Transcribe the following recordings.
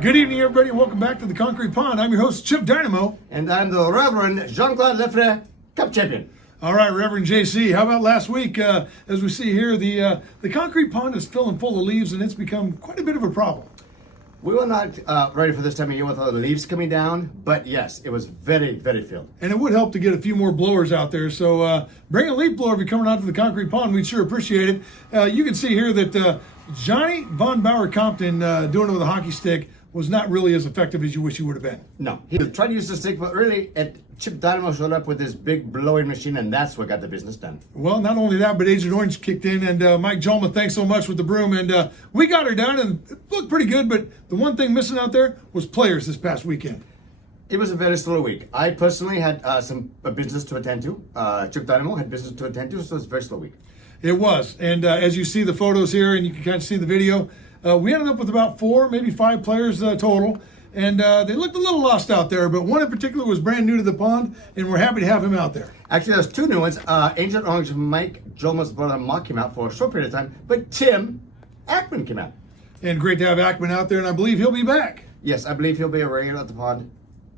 Good evening, everybody. Welcome back to the Concrete Pond. I'm your host, Chip Dynamo. And I'm the Reverend Jean-Claude Lefray, Cup Champion. All right, Reverend JC, how about last week? As we see here, the Concrete Pond is filling full of leaves, and it's become quite a bit of a problem. We were not ready for this time of year with all the leaves coming down, but yes, it was very, very filled. And it would help to get a few more blowers out there. So bring a leaf blower if you're coming out to the Concrete Pond. We'd sure appreciate it. You can see here that Johnny Von Bauer Compton doing it with a hockey stick was not really as effective as you wish he would have been. No, he tried to use the stick, but really, Chip Dynamo showed up with this big blowing machine, and that's what got the business done. Well, not only that, but Agent Orange kicked in, and Mike Jolma, thanks so much with the broom, and we got her done, and it looked pretty good, but the one thing missing out there was players this past weekend. It was a very slow week. I personally had some business to attend to. Chip Dynamo had business to attend to, so it was a very slow week. It was, and as you see the photos here, and you can kind of see the video, we ended up with about 4, maybe 5 players total, and they looked a little lost out there, but one in particular was brand new to the pond, and we're happy to have him out there. Actually, there's 2 new ones. Agent Orange, Mike Jolma's brother Mark came out for a short period of time, but Tim Ackman came out. And great to have Ackman out there, and I believe he'll be back. Yes, I believe he'll be a regular at the pond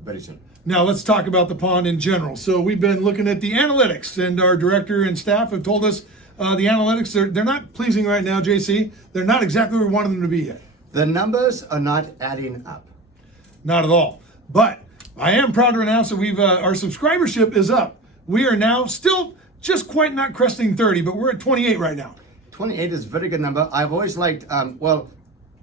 very soon. Now let's talk about the pond in general. So we've been looking at the analytics, and our director and staff have told us the analytics, they're not pleasing right now, JC. They're not exactly where we wanted them to be yet. The numbers are not adding up. Not at all. But I am proud to announce that our subscribership is up. We are now still just quite not cresting 30, but we're at 28 right now. 28 is a very good number. I've always liked,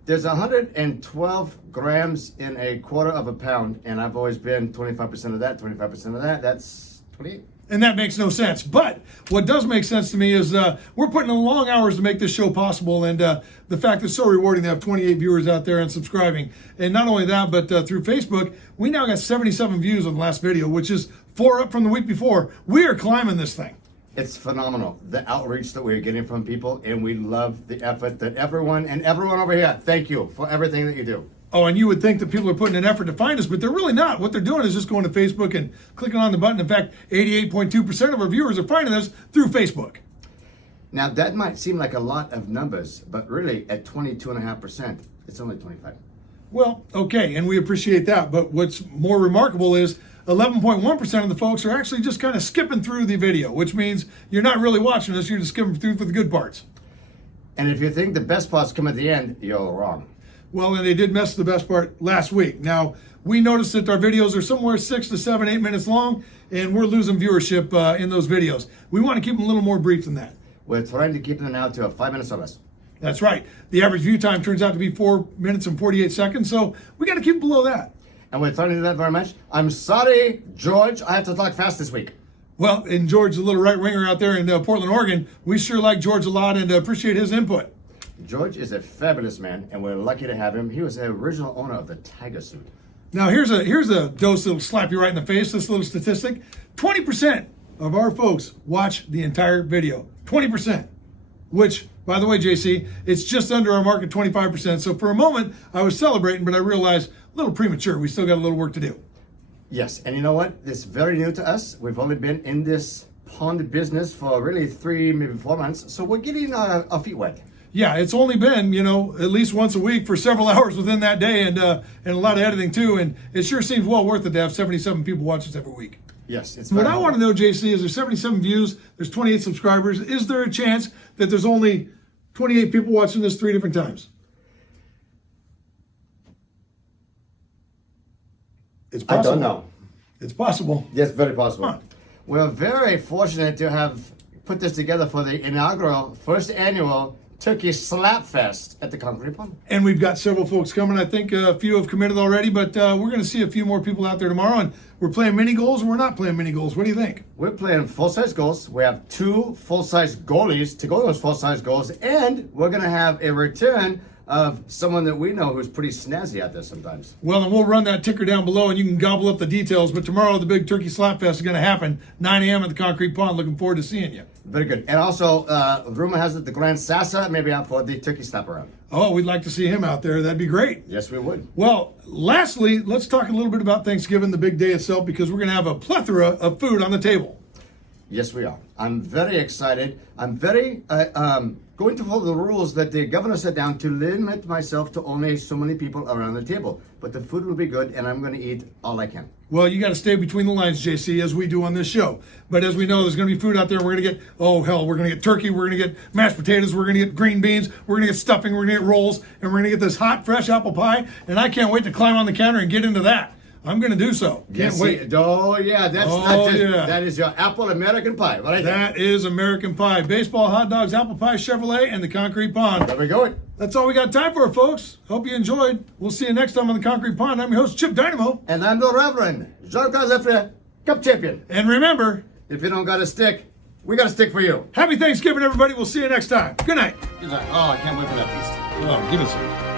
there's 112 grams in a quarter of a pound, and I've always been 25% of that, 25% of that. That's 28. And that makes no sense. But what does make sense to me is we're putting in long hours to make this show possible. And the fact is so rewarding to have 28 viewers out there and subscribing. And not only that, but through Facebook, we now got 77 views on the last video, which is 4 up from the week before. We are climbing this thing. It's phenomenal, the outreach that we're getting from people. And we love the effort that everyone over here, thank you for everything that you do. Oh, and you would think that people are putting an effort to find us, but they're really not. What they're doing is just going to Facebook and clicking on the button. In fact, 88.2% of our viewers are finding us through Facebook. Now, that might seem like a lot of numbers, but really, at 22.5%, it's only 25. Well, okay, and we appreciate that. But what's more remarkable is 11.1% of the folks are actually just kind of skipping through the video, which means you're not really watching us. You're just skipping through for the good parts. And if you think the best parts come at the end, you're wrong. Well, and they did mess the best part last week. Now, we noticed that our videos are somewhere 6 to 7, 8 minutes long, and we're losing viewership in those videos. We want to keep them a little more brief than that. We're trying to keep them now to 5 minutes or less. That's right. The average view time turns out to be 4 minutes and 48 seconds, so we got to keep it below that. And we're trying to do that very much. I'm sorry, George, I have to talk fast this week. Well, and George, the little right winger out there in Portland, Oregon, we sure like George a lot and appreciate his input. George is a fabulous man, and we're lucky to have him. He was the original owner of the Tiger Suit. Now, here's a dose that'll slap you right in the face, this little statistic. 20% of our folks watch the entire video. 20%. Which, by the way, JC, it's just under our mark at 25%. So for a moment, I was celebrating, but I realized a little premature. We still got a little work to do. Yes, and you know what? It's very new to us. We've only been in this pond business for really 3, maybe 4 months. So we're getting our feet wet. Yeah, it's only been, at least once a week for several hours within that day and a lot of editing too. And it sure seems well worth it to have 77 people watch us every week. Yes, it's What I want to know, JC, is there's 77 views, there's 28 subscribers. Is there a chance that there's only 28 people watching this 3 different times? It's possible. I don't know. It's possible. Yes, very possible. Huh. We're very fortunate to have put this together for the inaugural first annual Turkey Slapfest at the Concrete Pond. And we've got several folks coming. I think a few have committed already, but we're going to see a few more people out there tomorrow. And we're playing mini goals, and we're not playing mini goals. What do you think? We're playing full-size goals. We have 2 full-size goalies to go those full-size goals, and we're going to have a return of someone that we know who's pretty snazzy out there sometimes. Well, and we'll run that ticker down below, and you can gobble up the details. But tomorrow, the big Turkey Slapfest is going to happen, 9 a.m. at the Concrete Pond. Looking forward to seeing you. Very good. And also, rumor has it the Grand Sasa may be out for the Turkey Slap around. Oh, we'd like to see him out there. That'd be great. Yes, we would. Well, lastly, let's talk a little bit about Thanksgiving, the big day itself, because we're going to have a plethora of food on the table. Yes, we are. I'm very excited. I'm very going to follow the rules that the governor set down to limit myself to only so many people around the table. But the food will be good, and I'm going to eat all I can. Well, you got to stay between the lines, JC, as we do on this show. But as we know, there's going to be food out there. We're going to get, oh, hell, we're going to get turkey. We're going to get mashed potatoes. We're going to get green beans. We're going to get stuffing. We're going to get rolls. And we're going to get this hot, fresh apple pie. And I can't wait to climb on the counter and get into that. I'm going to do so. Can't wait. Oh, yeah. That's not just, that is your apple American pie. Right there. That is American pie. Baseball, hot dogs, apple pie, Chevrolet, and the concrete pond. There we go. That's all we got time for, folks. Hope you enjoyed. We'll see you next time on the Concrete Pond. I'm your host, Chip Dynamo. And I'm the Reverend Jean-Claude Lefebvre, Cup Champion. And remember, if you don't got a stick, we got a stick for you. Happy Thanksgiving, everybody. We'll see you next time. Good night. Good night. Oh, I can't wait for that feast. Oh, give us some.